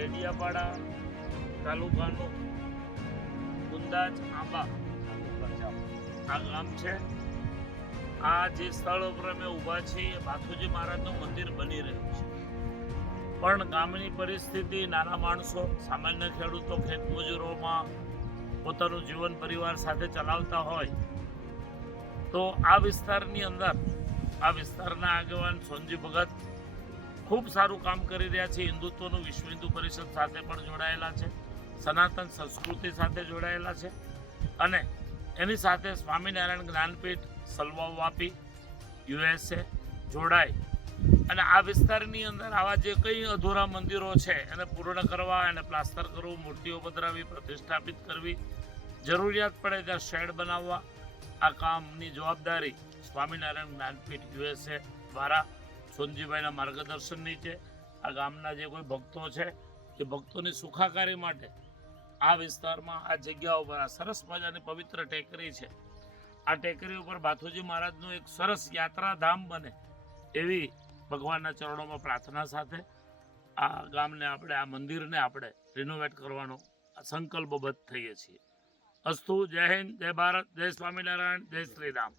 ડેડિયાપાડા તાલુકાનું ગુંદાજ આંબા આ ગામ છે. આ જે સ્થળ ઉપર અમે ઊભા છીએ એ ભાથુજી મહારાજનું મંદિર બની રહ્યું છે. પણ ગામની પરિસ્થિતિ, નાના માણસો, સામાન્ય ખેડૂતો, ખેતમજૂરોમાં પોતાનું જીવન પરિવાર સાથે ચલાવતા હોય તો આ વિસ્તારની અંદર આ વિસ્તારના આગેવાન સોનજી ભગત ખૂબ સારું કામ કરી રહ્યા છે. હિન્દુત્વનું વિશ્વ હિન્દુ પરિષદ સાથે પણ જોડાયેલા છે, સનાતન સંસ્કૃતિ સાથે જોડાયેલા છે અને એની સાથે સ્વામિનારાયણ જ્ઞાનપીઠ, સલવા વાપી, USA જોડાય અને આ વિસ્તારની અંદર આવા જે કંઈ અધૂરા મંદિરો છે એને પૂર્ણ કરવા, એને પ્લાસ્ટર કરવું, મૂર્તિઓ પધરાવી, પ્રતિષ્ઠાપિત કરવી, જરૂરિયાત પડે ત્યાં શેડ બનાવવા, આ કામની જવાબદારી સ્વામિનારાયણ જ્ઞાનપીઠ USA દ્વારા સોનજીભાઈના માર્ગદર્શન નીચે આ ગામના જે કોઈ ભક્તો છે એ ભક્તોની સુખાકારી માટે આ વિસ્તારમાં આ જગ્યા ઉપર આ સરસ મજાની પવિત્ર ટેકરી છે. આ ટેકરી ઉપર ભાથુજી મહારાજનું એક સરસ યાત્રાધામ બને એવી ભગવાનના ચરણોમાં પ્રાર્થના સાથે આ ગામને આપણે, આ મંદિરને આપણે રિનોવેટ કરવાનો સંકલ્પબદ્ધ થઈએ છીએ. અસ્તુ. જય હિન્દ, જય ભારત, જય સ્વામિનારાયણ, જય શ્રી રામ.